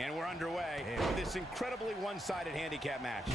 And we're underway with this incredibly one-sided handicap match.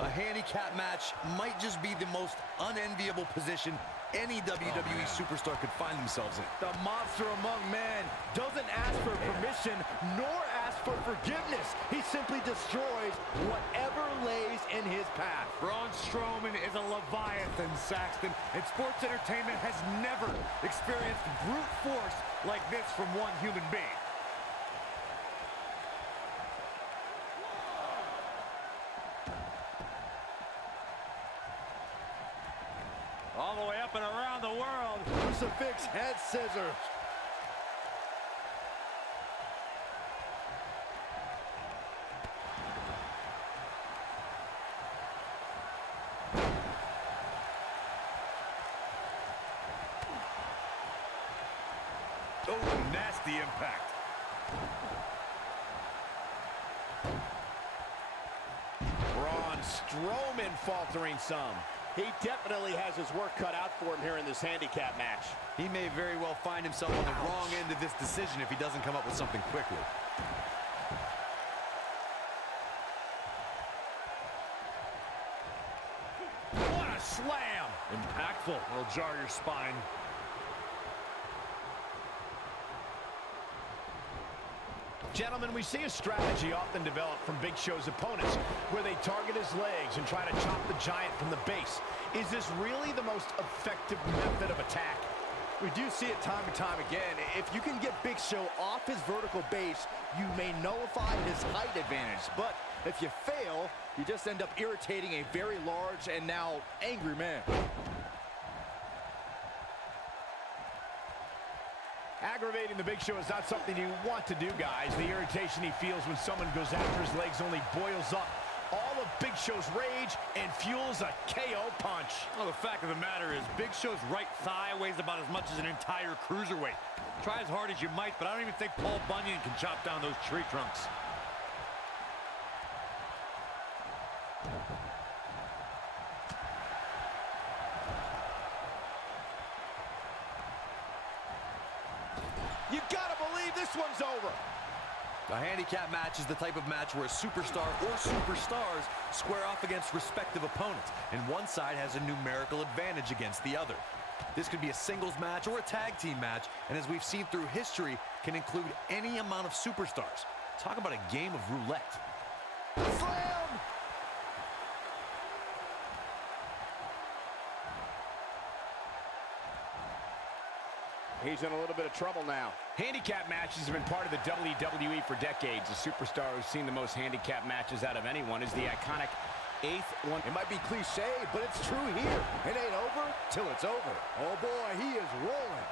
A handicap match might just be the most unenviable position any WWE superstar could find themselves in. The monster among men doesn't ask for permission nor ask for forgiveness. He simply destroys whatever lays in his path. Braun Strowman is a Leviathan, Saxton, and sports entertainment has never experienced brute force like this from one human being. All the way up and around the world. Crucifix head scissors. Oh, nasty impact. Braun Strowman faltering some. He definitely has his work cut out for him here in this handicap match. He may very well find himself on the wrong end of this decision if he doesn't come up with something quickly. What a slam! Impactful. Will jar your spine. Gentlemen, we see a strategy often developed from Big Show's opponents where they target his legs and try to chop the giant from the base. Is this really the most effective method of attack? We do see it time and time again. If you can get Big Show off his vertical base, you may nullify his height advantage. But if you fail, you just end up irritating a very large and now angry man. Aggravating the Big Show is not something you want to do, guys. The irritation he feels when someone goes after his legs only boils up all of Big Show's rage and fuels a KO punch. Well, the fact of the matter is, Big Show's right thigh weighs about as much as an entire cruiserweight. Try as hard as you might, but I don't even think Paul Bunyan can chop down those tree trunks. You gotta believe this one's over. A handicap match is the type of match where a superstar or superstars square off against respective opponents, and one side has a numerical advantage against the other. This could be a singles match or a tag team match, and as we've seen through history, can include any amount of superstars. Talk about a game of roulette. Slam! He's in a little bit of trouble now. Handicap matches have been part of the WWE for decades. The superstar who's seen the most handicap matches out of anyone is the iconic 8th one. It might be cliche, but it's true here. It ain't over till it's over. Oh boy, he is rolling.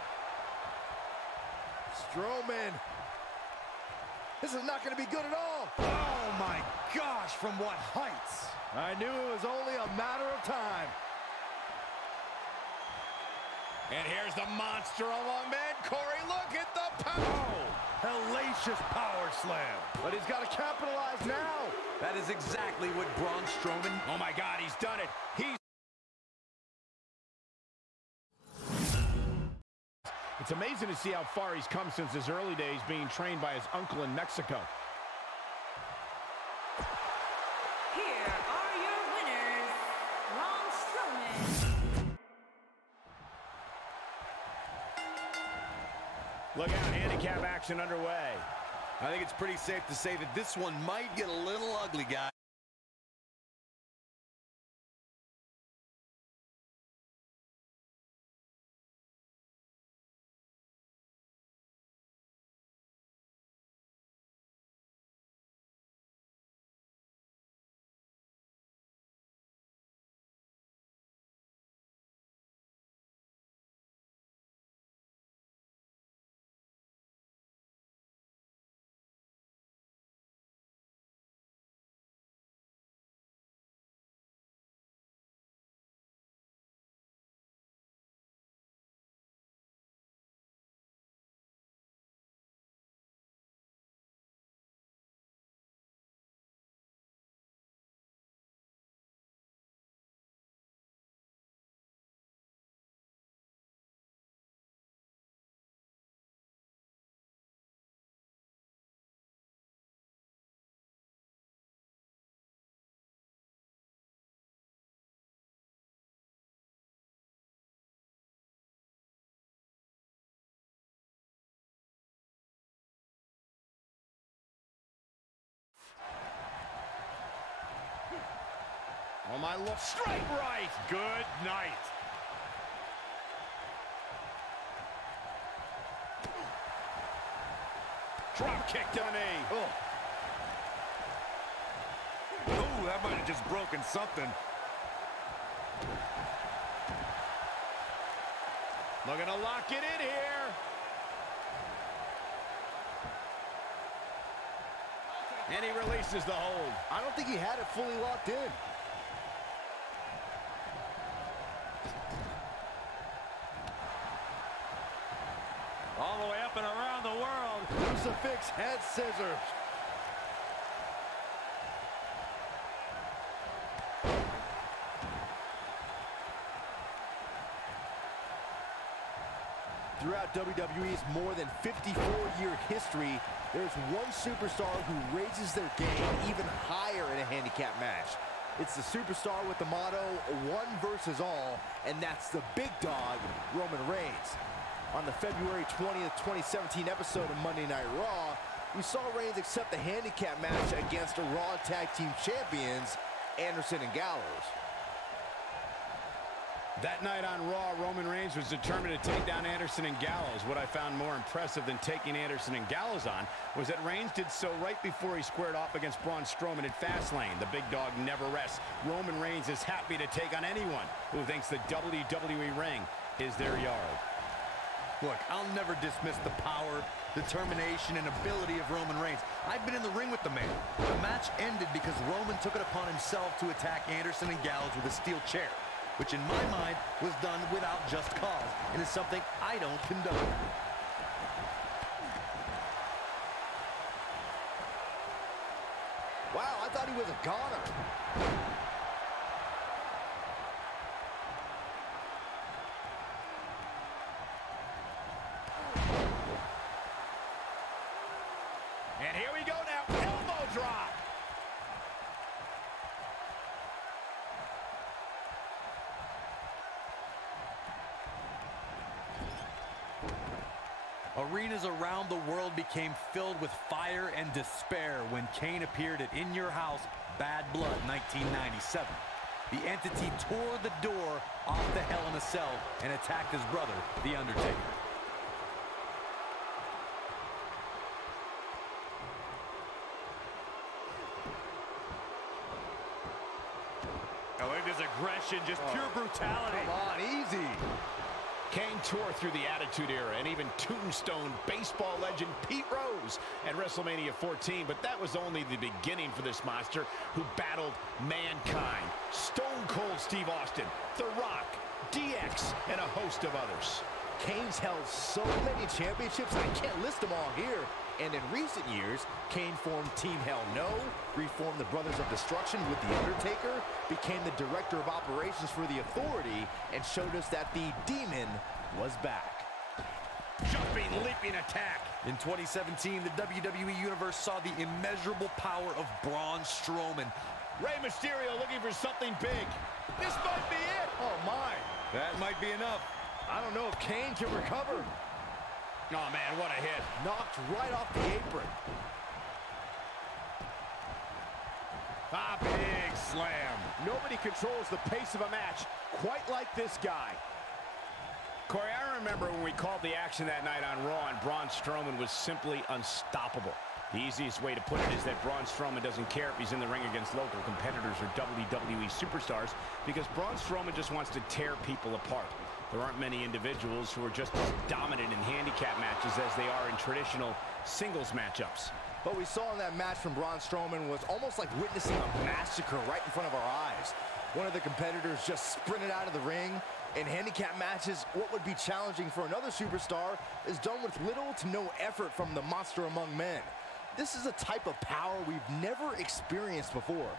Strowman. This is not going to be good at all. Oh my gosh, from what heights? I knew it was only a matter of time. And here's the monster among men. Corey, look at the power. Hellacious power slam. But he's got to capitalize now. That is exactly what Braun Strowman... Oh my God, he's done it. It's amazing to see how far he's come since his early days being trained by his uncle in Mexico. Here are your winners, Braun Strowman. Look out, handicap action underway. I think it's pretty safe to say that this one might get a little ugly, guys. Oh, my Lord. Straight right. Good night. Drop kick to the knee. Oh, that might have just broken something. Looking to lock it in here. And he releases the hold. I don't think he had it fully locked in. All the way up and around the world. Crucifix head scissors. Throughout WWE's more than 54-year history, there's one superstar who raises their game even higher in a handicap match. It's the superstar with the motto, one versus all, and that's the big dog, Roman Reigns. On the February 20th, 2017 episode of Monday Night Raw, we saw Reigns accept the handicap match against the Raw Tag Team Champions, Anderson and Gallows. That night on Raw, Roman Reigns was determined to take down Anderson and Gallows. What I found more impressive than taking Anderson and Gallows on was that Reigns did so right before he squared off against Braun Strowman at Fastlane. The big dog never rests. Roman Reigns is happy to take on anyone who thinks the WWE ring is their yard. Look, I'll never dismiss the power, determination, and ability of Roman Reigns. I've been in the ring with the man. The match ended because Roman took it upon himself to attack Anderson and Gallows with a steel chair, which in my mind was done without just cause, and is something I don't condone. Wow, I thought he was a goner. And here we go now, elbow drop. Arenas around the world became filled with fire and despair when Kane appeared at In Your House, Bad Blood 1997. The entity tore the door off the Hell in a Cell and attacked his brother, The Undertaker. I like this aggression, just pure brutality. Come on, easy. Kane tore through the Attitude Era and even tombstone baseball legend Pete Rose at WrestleMania 14, but that was only the beginning for this monster who battled Mankind, Stone Cold Steve Austin, The Rock, DX, and a host of others. Kane's held so many championships, I can't list them all here. And in recent years, Kane formed Team Hell No, reformed the Brothers of Destruction with The Undertaker, became the Director of Operations for The Authority, and showed us that the Demon was back. Jumping, leaping attack. In 2017, the WWE Universe saw the immeasurable power of Braun Strowman. Rey Mysterio looking for something big. This might be it. Oh, my. That might be enough. I don't know if Kane can recover. Oh, man, what a hit. Knocked right off the apron. Ah, big slam. Nobody controls the pace of a match quite like this guy. Corey, I remember when we called the action that night on Raw, and Braun Strowman was simply unstoppable. The easiest way to put it is that Braun Strowman doesn't care if he's in the ring against local competitors or WWE superstars, because Braun Strowman just wants to tear people apart. There aren't many individuals who are just as dominant in handicap matches as they are in traditional singles matchups. What we saw in that match from Braun Strowman was almost like witnessing a massacre right in front of our eyes. One of the competitors just sprinted out of the ring. In handicap matches, what would be challenging for another superstar is done with little to no effort from the monster among men. This is a type of power we've never experienced before.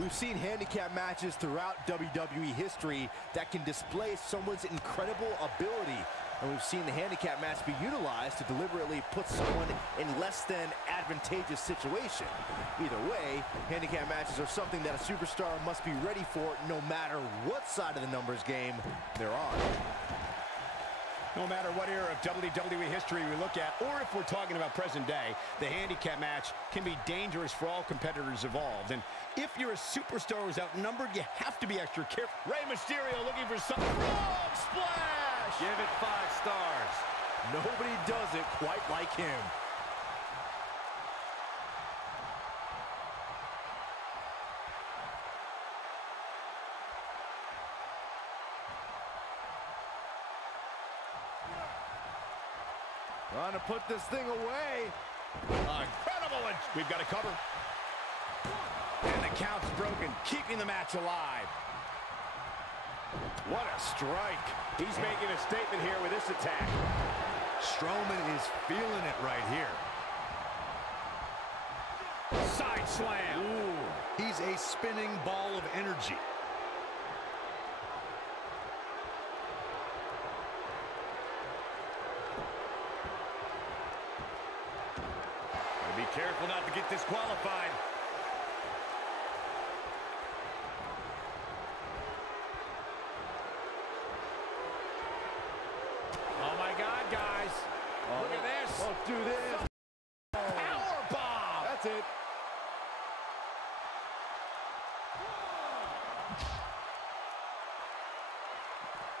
We've seen handicap matches throughout WWE history that can display someone's incredible ability. And we've seen the handicap match be utilized to deliberately put someone in less than advantageous situation. Either way, handicap matches are something that a superstar must be ready for no matter what side of the numbers game they're on. No matter what era of WWE history we look at, or if we're talking about present day, the handicap match can be dangerous for all competitors involved. And if you're a superstar who's outnumbered, you have to be extra careful. Rey Mysterio looking for something. Frog splash! Give it 5 stars. Nobody does it quite like him. Trying to put this thing away. Incredible! We've got to cover. And the count's broken, keeping the match alive. What a strike. He's making a statement here with this attack. Strowman is feeling it right here. Side slam. Ooh, he's a spinning ball of energy. Be careful not to get disqualified. Oh my God, guys. Look at this. Don't do this. Power bomb. That's it.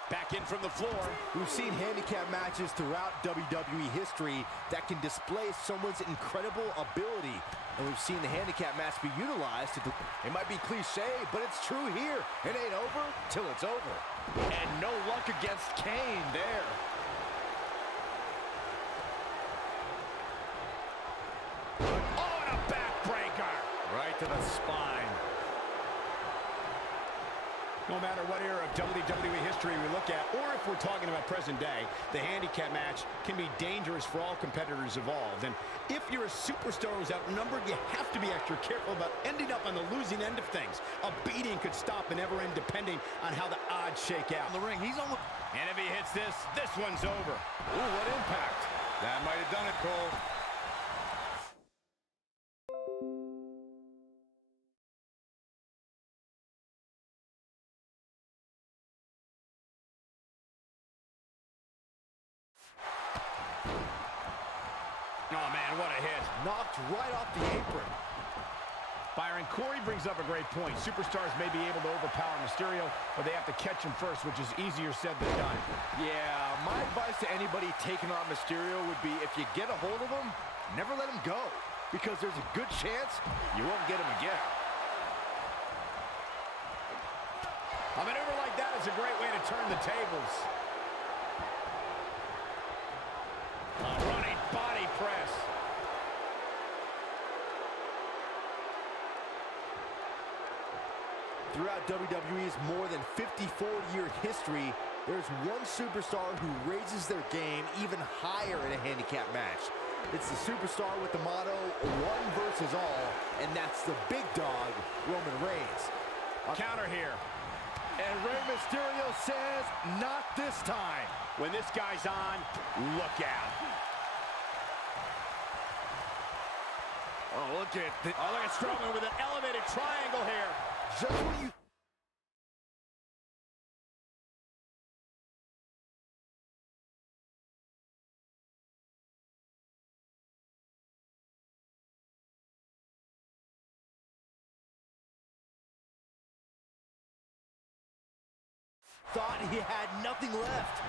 Back in from the floor. We've seen handicap matches throughout WWE history that can display someone's incredible ability. And we've seen the handicap match be utilized to... It might be cliche, but it's true here. It ain't over till it's over. And no luck against Kane there. Oh, and a backbreaker. Right to the spine. No matter what era of WWE history we look at, or if we're talking about present day, the handicap match can be dangerous for all competitors involved. And if you're a superstar who's outnumbered, you have to be extra careful about ending up on the losing end of things. A beating could stop and never end depending on how the odds shake out. In the ring, he's almost... And if he hits this, this one's over. Ooh, what impact. That might have done it, Cole. Oh, man, what a hit. Knocked right off the apron. Byron, Corey brings up a great point. Superstars may be able to overpower Mysterio, but they have to catch him first, which is easier said than done. Yeah, my advice to anybody taking on Mysterio would be if you get a hold of him, never let him go, because there's a good chance you won't get him again. A maneuver like that is a great way to turn the tables. A running body press. Throughout WWE's more than 54-year history, there's one superstar who raises their game even higher in a handicap match. It's the superstar with the motto, one versus all, and that's the big dog, Roman Reigns. Counter here. And Rey Mysterio says, not this time. When this guy's on, look out. Oh, look at Strowman with an elevated triangle here. just when you... thought he had nothing left.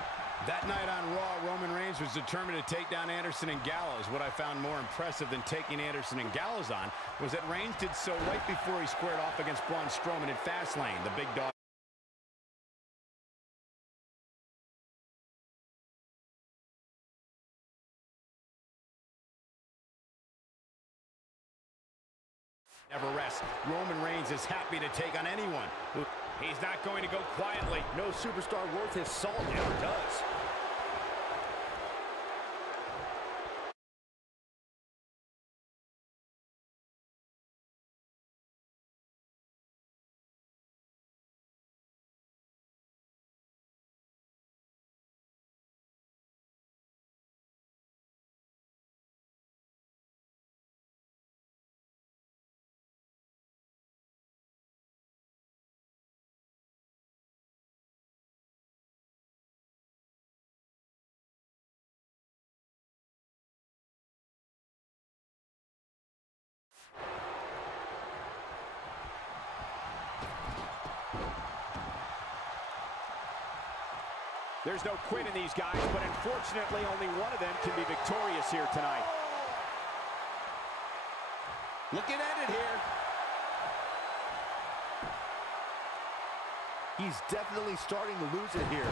That night on Raw, Roman Reigns was determined to take down Anderson and Gallows. What I found more impressive than taking Anderson and Gallows on was that Reigns did so right before he squared off against Braun Strowman in Fastlane, the big dog. Never rests. Roman Reigns is happy to take on anyone. He's not going to go quietly. No superstar worth his salt ever does. There's no quit in these guys, but unfortunately only one of them can be victorious here tonight. Looking at it here. He's definitely starting to lose it here.